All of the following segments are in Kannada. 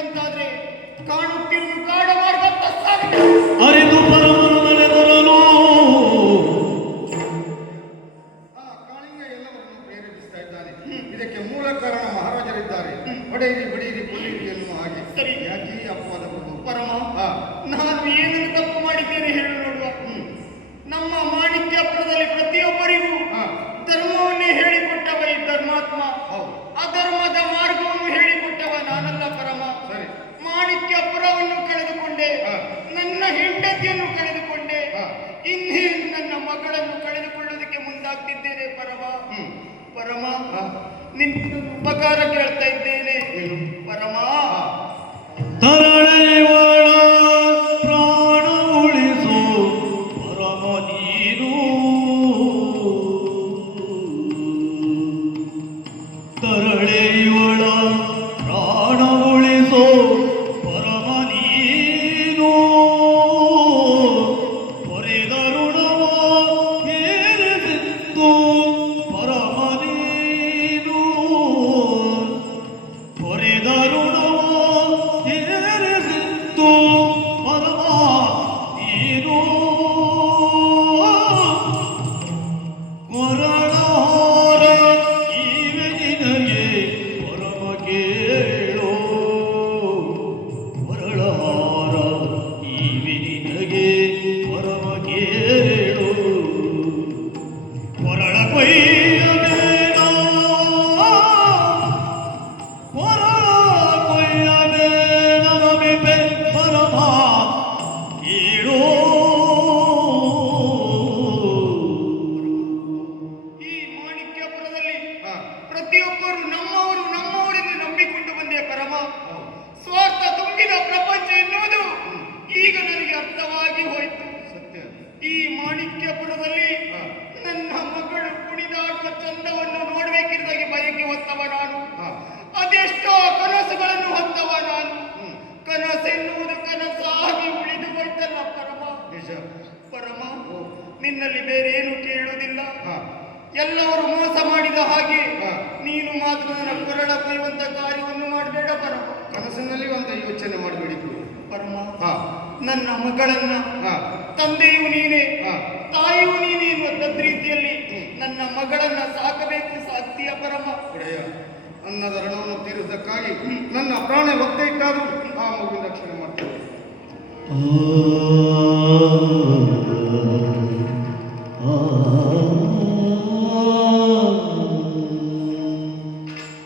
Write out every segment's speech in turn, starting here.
ಕೇಳಿದ್ರಂತಾದ್ರೆ ಕಾಣುತ್ತಿರುವ ಕಾಡ ಮಾರ್ಗತ್ತ ಸಾಗಿದೆ. ಅರಿದು ಪರಮನು ನಡೆದರಲು ಕಾಳಿಂಗ ಎಲ್ಲವರನ್ನು ಪ್ರೇರೇಪಿಸ್ತಾ ಇದ್ದಾನೆ. ಇದಕ್ಕೆ ಮೂಲ ಕಾರಣ ಮಹಾರಾಜರಿದ್ದಾರೆ. ಹೊಡೆಯಿರಿ ಬಡಿಯಿರಿ ಕೊಲ್ಲಿರಿ ಎನ್ನುವ ಹಾಗೆ. ಸರಿ, ಯಾಕೆ ಈ ಅಪವಾದ ಪ್ರಭು? ಪರಮ, ನಾನು ಏನನ್ನು ತಪ್ಪು ಮಾಡಿದ್ದೇನೆ ಹೇಳು ನೋಡುವ. ನಮ್ಮ ಮಾಣಿಕ್ಯಪುರದಲ್ಲಿ ಪ್ರತಿಯೊಬ್ಬರಿಗೂ ಧರ್ಮವನ್ನೇ ಹೇಳಿಕೊಟ್ಟವ ಈ ಧರ್ಮಾತ್ಮ. ಅಧರ್ಮದ ಮಾರ್ಗವನ್ನು ಹೇಳಿಕೊಟ್ಟವ ನಾನಲ್ಲ ಪರಮ. ಮಾಣಿಕ್ಯಪುರವನ್ನು ಕಳೆದುಕೊಂಡೆ, ನನ್ನ ಹೆಂಡತಿಯನ್ನು ಕಳೆದುಕೊಂಡೆ, ಇನ್ನೇನು ನನ್ನ ಮಗಳನ್ನು ಕಳೆದುಕೊಳ್ಳುವುದಕ್ಕೆ ಮುಂದಾಗ್ತಿದ್ದೇನೆ ಪರಮ. ಪರಮ, ನಿನ್ನ ಉಪಕಾರ ಕೇಳ್ತಾ ಇದ್ದೇನೆ ಪರಮ. ತರಳೆಯವಳ ಪ್ರಾಣ ಉಳಿಸು ಪರಮ ನೀನು. ತರಳೆಯವಳ ಪ್ರಾಣ ಉಳಿಸು ಪರಮ ನೀನು. ಹೊರೆದರುಣವ ಏರಿಸಿತ್ತು ಪರಮ ನೀನು. ಹೊರೆದರುಣವ ಏರಿಸಿತ್ತು ಪರಮ ನೀನು. ಕೊರಳಹಾರ ಇವೆ ನಿನಗೆ ಪರಮ ಕೇಳೋ. ಕೊರಳಹಾರ ಇವೆ ನಿನಗೆ ಪರಮ ಕೇಳೋ. ಕೊರಳ ಕೊಯ್ಯಬೇಡ, ಕೊರಳ ಕೊಯ್ಯಬೇಡ ನಮಿಪೆ ಪರಮ ಕೇಳೋ. ಈ ಮಾಣಿಕ್ಯಪುರದಲ್ಲಿ ಪ್ರತಿಯೊಬ್ಬರು ನಮ್ಮವರು ನಮ್ಮವರೆಂದು ನಂಬಿಕೊಂಡು ಬಂದೆ ಪರಮ. ಸ್ವಾರ್ಥ ತುಂಬಿದ ಪ್ರಪಂಚ ಎನ್ನುವುದು ಈಗ ನನಗೆ ಅರ್ಥವಾಗಿ ಹೋಯಿತು. ಸತ್ಯ. ಈ ಮಾಣಿಕ್ಯಪುರದಲ್ಲಿ ನನ್ನ ಮಗಳು ಕುಣಿದಾಡುವ ಚಂದವನ್ನು ನೋಡಬೇಕಿದ್ದಾಗಿ ಬಯಕೆ ಹೊತ್ತವ ನಾನು. ಅದೆಷ್ಟೋ ಕನಸುಗಳನ್ನು ಹೊತ್ತವ ನಾನು. ಕನಸೆನ್ನುವುದು ಕನಸಾಗಿ ಉಳಿದು ಹೋಯ್ತಲ್ಲ ಪರಮ. ನಿಜ. ಪರಮ, ನಿನ್ನಲ್ಲಿ ಬೇರೆ ಏನು ಕೇಳುವುದಿಲ್ಲ. ಎಲ್ಲವರು ಮೋಸ ಮಾಡಿದ ಹಾಗೆ ನೀನು ಮಾತ್ರ ನನ್ನ ಕೊರಳ ಕೊಯ್ಯುವಂತ ಕಾರ್ಯವನ್ನು ಮಾಡಬೇಡ ಪರಮ. ಕನಸಿನಲ್ಲಿ ಒಂದು ಯೋಚನೆ ಮಾಡಬೇಡಿ ಪರಮ, ನನ್ನ ಮಗಳನ್ನ ತಂದೆಯು ನೀನೇ ತಾಯಿಯು ನೀನೇ ಎನ್ನುವ ರೀತಿಯಲ್ಲಿ ನನ್ನ ಮಗಳನ್ನ ಸಾಕಬೇಕು. ಸಾಕ್ತೀಯ ಪರಮ? ಒಡೆಯ, ಅನ್ನದ ಋಣವನ್ನು ತೀರುವುದಕ್ಕಾಗಿ ನನ್ನ ಪ್ರಾಣ ಒತ್ತೆ ಇಟ್ಟಾದರೂ ಆ ಮಗುವಿನ ರಕ್ಷಣೆ ಮಾಡ್ತೇವೆ.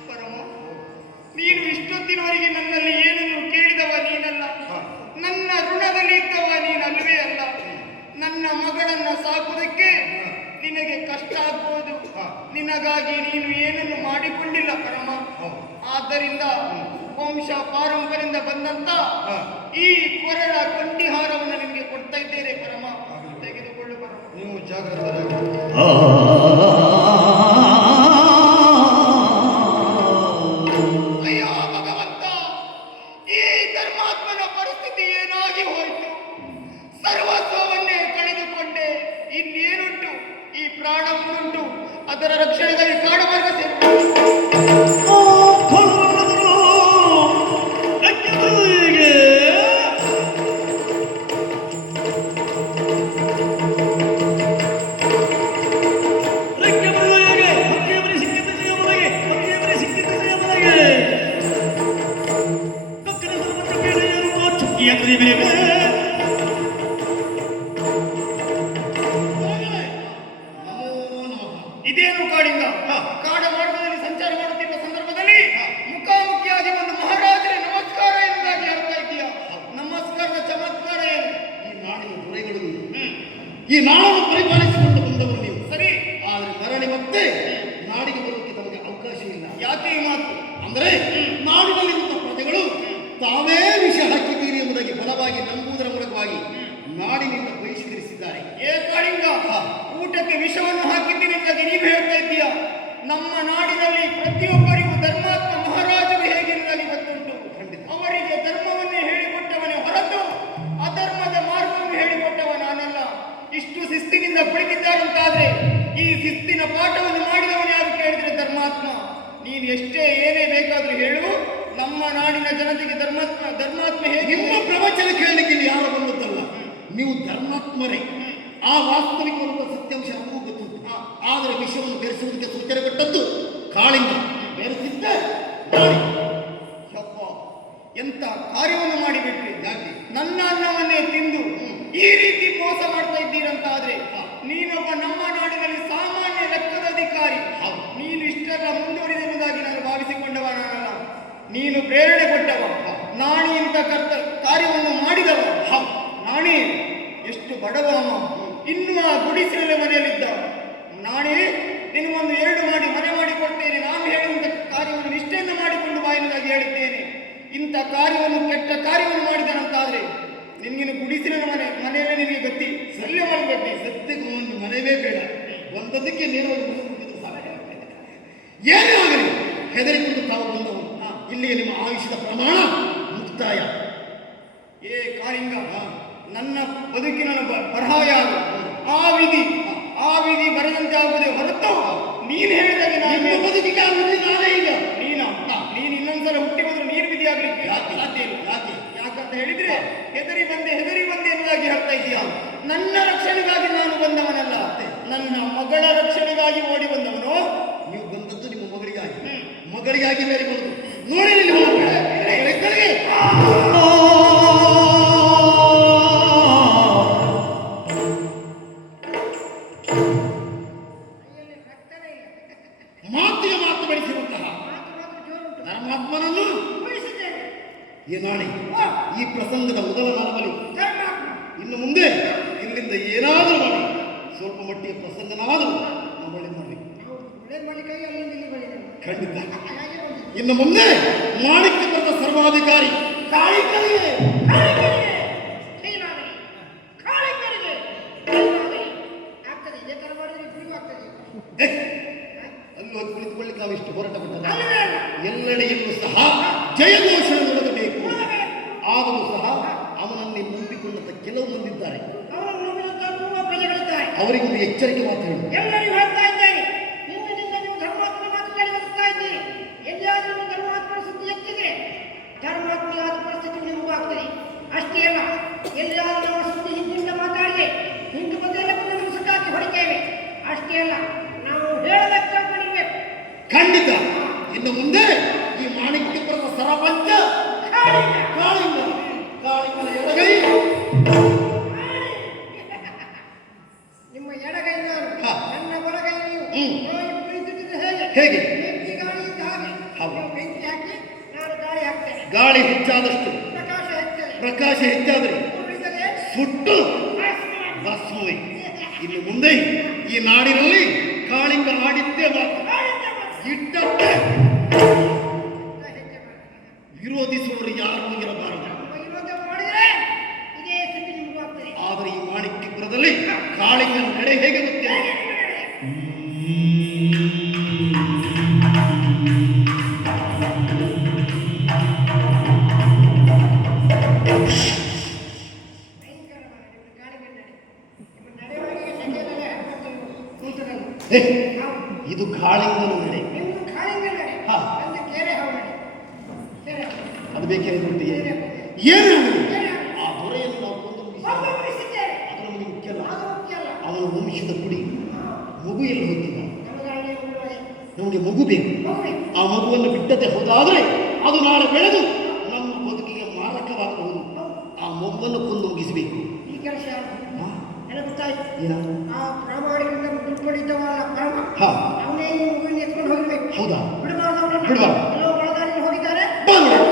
ಪರಮ, ನೀನು ಇಷ್ಟೊತ್ತಿನವರೆಗೆ ನನ್ನಲ್ಲಿ ಏನನ್ನು ಕೇಳಿದವ ನೀನಲ್ಲ. ನನ್ನ ಋಣದಲ್ಲಿ ಇದ್ದವ ನೀನಲ್ವೇ ಅಲ್ಲ. ನನ್ನ ಮಗಳನ್ನ ಸಾಕುವುದಕ್ಕೆ ನಿನಗೆ ಕಷ್ಟ ಆಗ್ಬೋದು. ನಿನಗಾಗಿ ನೀನು ಏನನ್ನು ಮಾಡಿಕೊಂಡಿಲ್ಲ ಪರಮ. ಆದ್ದರಿಂದ ವಂಶ ಪಾರಂಪರ್ಯದಿಂದ ಬಂದಂತ ಈ ಕೊರಳ ಕಂಠಿಹಾರವನ್ನು ನಿಮಗೆ ಕೊಡ್ತಾ ಇದ್ದೇನೆ ಪರಮ. ತೆಗೆದುಕೊಳ್ಳು ಪರಮ. ನೀವು ಜಾಗ್ರತೆ. ಅಯ್ಯೋ ಭಗವಂತ, ಈ ಧರ್ಮಾತ್ಮನ ಪರಿಸ್ಥಿತಿ ಏನಾಗಿ ಹೋಯಿತು? ಸರ್ವಸ್ವವನ್ನೇ ಕಳೆದುಕೊಂಡೆ. ಇನ್ನೇನುಂಟು? ಈ ಪ್ರಾಣವನ್ನುಂಟು. ಅದರ ರಕ್ಷಣೆಗಾಗಿ ಕಾಡಬಾರ್ದು ಇದೇನು ಕಾಡಿಂಗ? ಕಾಡ ಮಾರ್ಗದಲ್ಲಿ ಸಂಚಾರ ಮಾಡುತ್ತಿರುವ ಸಂದರ್ಭದಲ್ಲಿ ಮುಖಾಮುಖಿಯಾಗಿ ಒಂದು ಮಹಾರಾಜರೇ ನಮಸ್ಕಾರ ಎನ್ನುವುದಾಗಿ ಹೇಳ್ತಾ ಇದೆಯಾ? ನಮಸ್ಕಾರದ ಚಮತ್ಕಾರ ಏನು? ಈ ನಾಡಿನ ದೊರೆಗಳು ನೀವು. ಈ ನಾಡನ್ನು ಪರಿಪಾಲಿಸಿಕೊಂಡು ಬಂದವರು ನೀವು. ಸರಿ, ಆದರೆ ಮರಳಿ ಮತ್ತೆ ನಾಡಿಗೆ ಬರೋಕ್ಕೆ ನಮಗೆ ಅವಕಾಶ ಇಲ್ಲ. ಯಾಕೆ ಈ ಮಾತು? ಅಂದರೆ ನಾಡಿನಲ್ಲಿರುವಂತಹ ಪ್ರಜೆಗಳು ತಾವೇ ವಿಷ ಹಾಕಿದ್ದೀರಿ ಎಂಬುದಾಗಿ ಬಲವಾಗಿ ನಂಬುವುದರ ಮೂಲಕವಾಗಿ ನಾಡಿನಿಂದ ಬಹಿಷ್ಕರಿಸಿದ್ದಾರೆ. ಕಾಳಿಂಗ, ಊಟಕ್ಕೆ ವಿಷವನ್ನು ಹಾಕಿದ್ದೀನಿ ಅಂತ ನೀನು ಹೇಳ್ತಾ ಇದ್ದೀಯಾ? ನಮ್ಮ ನಾಡಿನಲ್ಲಿ ಪ್ರತಿಯೊಬ್ಬರಿಗೂ ಧರ್ಮಾತ್ಮ ಮಹಾರಾಜರು ಹೇಗೆಂದಾಗಿ ಗೊತ್ತುಂಟು. ಅವರಿಗೆ ಧರ್ಮವನ್ನೇ ಹೇಳಿಕೊಟ್ಟವನೇ ಹೊರತು ಅಧರ್ಮದ ಮಾರ್ಗವನ್ನು ಹೇಳಿಕೊಟ್ಟವ ನಾನಲ್ಲ. ಇಷ್ಟು ಶಿಸ್ತಿನಿಂದ ಕುಳಿತಿದ್ದಾರಂತಾದ್ರೆ ಈ ಶಿಸ್ತಿನ ಪಾಠವನ್ನು ಮಾಡಿದವನು ಯಾರು ಕೇಳಿದ್ರೆ ಧರ್ಮಾತ್ಮ. ನೀನು ಎಷ್ಟೇ ಏನೇ ಬೇಕಾದ್ರೂ ಹೇಳು, ನಮ್ಮ ನಾಡಿನ ಜನತೆಗೆ ಧರ್ಮಾತ್ಮ ಹೇಗೆ ನಿಮ್ಮ ಪ್ರವಚನ ಕೇಳಲಿಕ್ಕೆ ಇಲ್ಲಿ ಯಾರು ಬಂದದ್ದಲ್ಲ. ನೀವು ಧರ್ಮಾತ್ಮರೇ. ಆ ವಾಸ್ತವಿಕವಾದ ಸತ್ಯಾಂಶ ನಮಗೂ ಗೊತ್ತುಂಟು. ಆದರೆ ವಿಷಯವನ್ನು ಬೆರೆಸುವುದಕ್ಕೆ ಸೂಚನೆ ಕೊಟ್ಟದ್ದು ಕಾಳಿಂಗ. ಬೆರೆಸಿದ್ದೆ ನಾಡಿ. ಯಪ್ಪ, ಎಂತ ಕಾರ್ಯವನ್ನು ಮಾಡಿಬಿಟ್ರಿ. ಯಾಕೆ? ನನ್ನ ಅನ್ನವನ್ನೇ ತಿಂದು ಈ ರೀತಿ ಮೋಸ ಮಾಡ್ತಾ ಇದ್ದೀರಂತಾದ್ರೆ ನೀನೊಬ್ಬ ನಮ್ಮ ನಾಡಿನಲ್ಲಿ ಸಾಮಾನ್ಯ ಲೆಕ್ಕದ ಅಧಿಕಾರಿ. ನೀನು ಇಷ್ಟೆಲ್ಲ ಮುಂದುವರಿದಿರುವುದಾಗಿ ನಾನು ಭಾವಿಸಿಕೊಂಡವ ನಾನಲ್ಲ. ನೀನು ಪ್ರೇರಣೆ ಕೊಟ್ಟವ. ನಾಣಿ ಇಂಥ ಕಾರ್ಯವನ್ನು ಮಾಡಿದವ. ನಾಣಿ ಎಷ್ಟು ಬಡವ ಅವ. ಇನ್ನು ಆ ಗುಡಿಸಿನ ಮನೆಯಲ್ಲಿದ್ದ. ನಾಣಿ ನಿನಗೊಂದು 2 ಮಾಡಿ ಮನೆ ಮಾಡಿ ಕೊಡ್ತೇನೆ. ನಾನು ಹೇಳಿದಂಥ ಕಾರ್ಯವನ್ನು ನಿಷ್ಠೆಯಿಂದ ಮಾಡಿಕೊಂಡು ಬಾ ಎನ್ನುವುದಾಗಿ ಹೇಳಿದ್ದೇನೆ. ಇಂಥ ಕಾರ್ಯವನ್ನು ಕೆಟ್ಟ ಕಾರ್ಯವನ್ನು ಮಾಡಿದನಂತಾದ್ರೆ ನಿನಗಿನ ಗುಡಿಸಿನ ಮನೆಯಲ್ಲೇ ನಿನಗೆ ಗತಿ. ಸಲ್ಯ ಮಾಡಬೇಕು. ಸತ್ಯಕ್ಕೆ ಒಂದು ಮನೆಯೇ ಬೇಡ. ಒಂದದಕ್ಕೆ ನೇರವಾಗಿ ಏನೇ ಆಗಲಿ ಹೆದರಿಕೊಂಡು ತಾವು ಬಂದವರು. ಇಲ್ಲಿಗೆ ನಿಮ್ಮ ಆಯುಷ್ಯದ ಪ್ರಮಾಣ ಮುಕ್ತಾಯ. ಏ ಕಾಳಿಂಗ, ನನ್ನ ಬದುಕಿನ ಬರಹ ಯಾರು? ಆ ವಿಧಿ ಬರೆದಂತೆ ಆಗುವುದೇ ಹೊರತು ನೀನು ಹೇಳಿದಾಗ ನಿಮ್ಮ ಬದುಕಿಗೆ ಆ ವಿಧಿ ನಾನೇ ಈಗ. ನೀನು ಇನ್ನೊಂದ್ಸಲ ಹುಟ್ಟಿ ಬಂದ್ರೆ ನೀರು ವಿಧಿ ಆಗ್ಲಿಕ್ಕೆ ಸಾಧ್ಯ ಇಲ್ಲ. ಯಾಕಂತ ಹೇಳಿದ್ರೆ ಹೆದರಿ ಬಂದೆ ಎನ್ನುವುದಾಗಿ ಹೇಳ್ತಾ ಇದೀಯ. ನನ್ನ ರಕ್ಷಣೆಗಾಗಿ ನಾನು ಬಂದವನಲ್ಲ, ನನ್ನ ಮಗಳ ರಕ್ಷಣೆಗಾಗಿ ಓಡಿ ಬಂದವನು. ನೀವು ಬಂದದ್ದು ನಿಮ್ಮ ಮಗಳಿಗಾಗಿ ಬೇರೆ ಬಂದು ನೋಡಿ ಇಲ್ಲಿ ಮಾತಿಗೆ ಮಾತು ಬೆಳೆಸಿರುವಂತಹ ಧರ್ಮಾತ್ಮನನ್ನು ಈ ನಾಳೆ ಈ ಪ್ರಸಂಗದ ಮೊದಲ ನಾಲ್ವಲಿ. ಇನ್ನು ಮುಂದೆ ಇಲ್ಲಿಂದ ಏನಾದರೂ ಮಾಡಿ ಸ್ವಲ್ಪ ಮಟ್ಟಿಗೆ ಪ್ರಸಂಗನಾದರೂ ನಾವು ಒಳ್ಳೆ ಮಾಡಬೇಕು. ಖಂಡಿತ. ಇನ್ನು ಮುಂದೆ ಮಾಣಿಕ್ಯ ಬರೆದ ಸರ್ವಾಧಿಕಾರಿ ಕಾಳಿಕರಿಗೆ ಅಲ್ಲಿ ಹೋಗಿ ಕುಳಿತುಕೊಳ್ಳಿಕ್ಕೆ ನಾವು ಇಷ್ಟು ಹೋರಾಟ ಪಟ್ಟದ. ಎಲ್ಲೆಡೆಯಲ್ಲೂ ಸಹ ಜಯಘೋಷಣೆ ನಡೆಸಬೇಕು. ಆದರೂ ಸಹ ಅವನನ್ನೇ ನಂಬಿಕೊಂಡಂತ ಕೆಲವು ಮಂದಿದ್ದಾರೆ. ಅವರಿಗೊಂದು ಎಚ್ಚರಿಕೆ ಮಾತು ಹೇಳಿ. ಎಲ್ಲರಿಗೂ ಹೇಳ್ತಾ ಇದ್ದೇನೆ, ಇಂದಿನಿಂದ ನೀವು ಧರ್ಮಾತ್ಮ ಮಾತು ಕೇಳಿ ಬರ್ತಾ ಇದ್ದೀರಿ. ಎಲ್ಲಿಯಾದರೂ ಧರ್ಮಾತ್ಮನ ಸುದ್ದಿ ಎತ್ತಿದ್ರೆ ಧರ್ಮಾತ್ಮೆಯಾದ ಪರಿಸ್ಥಿತಿ ನಿಮಗೂ ಆಗ್ತದೆ. ಅಷ್ಟೇ ಅಲ್ಲ, ಎಲ್ಲಿಯಾದರೂ ನಮ್ಮ ಸುದ್ದಿ ಹಿಂದಿಂದ ಮಾತಾಡಿದೆ ಹಿಂದೆ ಬಂದೆಲ್ಲ ಬಂದು ನಮ್ಮ ಸುಟ್ಟಾಕಿ ಹೊಡಿತೇವೆ. ಅಷ್ಟೇ ಅಲ್ಲ, ನಾವು ಹೇಳಬೇಕು ತಿಳ್ಕೊಂಡಿರ್ಬೇಕು. ಖಂಡಿತ. ಇನ್ನು ಮುಂದೆ ಈ ಮಾಣಿಕ್ಯ ಬರೆದ ಸರಪಂಚ ಕಾಳಿಂಗನ ಎಡಗೈ ನಿಮ್ಮ ಎಡಗೈ ನಾನು, ನನ್ನ ಬಲಗೈ ನೀವು. ಹೇಗೆ? ಬೆಂಕಿ ಗಾಳಿ ಇದ್ದ ಹಾಗೆ. ನೀವು ಬೆಂಕಿ ಹಾಕಿ ನಾನು ಗಾಳಿ ಹಾಕ್ತೇನೆ. ಗಾಳಿ ಹೆಚ್ಚಾದಷ್ಟು ಪ್ರಕಾಶ ಹೆಚ್ಚದೆ, ಪ್ರಕಾಶ ಹೆಚ್ಚಾದರೆ ಉಳಿದರೆ ಸುಟ್ಟು ಭಸ್ಮವೇ. ಇನ್ನು ಮುಂದೆ ಈ ನಾಡಿನಲ್ಲಿ ಕಾಳಿಂಗ ಆಡಿದ್ದೇ ಮಾತು. ಇಟ್ಟಕ್ಕೆ ವಿರೋಧಿಸುವವರು ಯಾರು ಇರಬಾರದು. ವಿರೋಧ ಮಾಡಿದರೆ ಇದೇ ಸ್ಥಿತಿ ನಿಮಗೂ ಆಗ್ತದೆ. ಆದರೆ ಈ ಮಾಣಿಕ್ಯಪುರದಲ್ಲಿ ಕಾಳಿಂಗನ ನಡೆ ಹೇಗೆ ಗೊತ್ತಿಲ್ಲ. ಇದು ಕಾಳಿಂಗನ ನಡೆ. ಅದು ಬೇಕೇ ಏನು ಆ ದೊರೆಯನ್ನು ನಾವು ಕೊಂದು ಮುಗಿಸಿ ಅದು ನಮಗೆ ಮುಖ್ಯ ಅಲ್ಲ. ಅವನ ವಂಶದ ಕುಡಿ ಮಗು ಎಲ್ಲಿ ಹೋಗಿಲ್ಲ. ನಮಗೆ ಮಗು ಬೇಕು. ಆ ಮಗುವನ್ನು ಬಿಟ್ಟತೆ ಹೋದಾದರೆ ಅದು ನಾಳೆ ಬೆಳೆದು ನಮ್ಮ ಬದುಕಿಗೆ ಮಾರಕವಾಗಬಹುದು. ಆ ಮಗುವನ್ನು ಕೊಂದು ಮುಗಿಸಬೇಕು. ಈ ಕೆಲಸ ಆ ಪ್ರಾಮಾಣಿಕರಿಂದ ದುಡ್ಡುಪಡಿದ್ದವಲ್ಲ ಕಾರಣ ಅವನೇ ಈ ಮಗುವಿನ ಎತ್ಕೊಂಡು ಹೋಗಬೇಕು. ಹೌದಾ? ಬಿಡಬಾರ್ದು. ಬಿಡಬಾರ್ದು. ಎಲ್ಲೋ ಬಳದಾರಿಯಲ್ಲಿ ಹೋಗಿದ್ದಾರೆ. ಬಂದು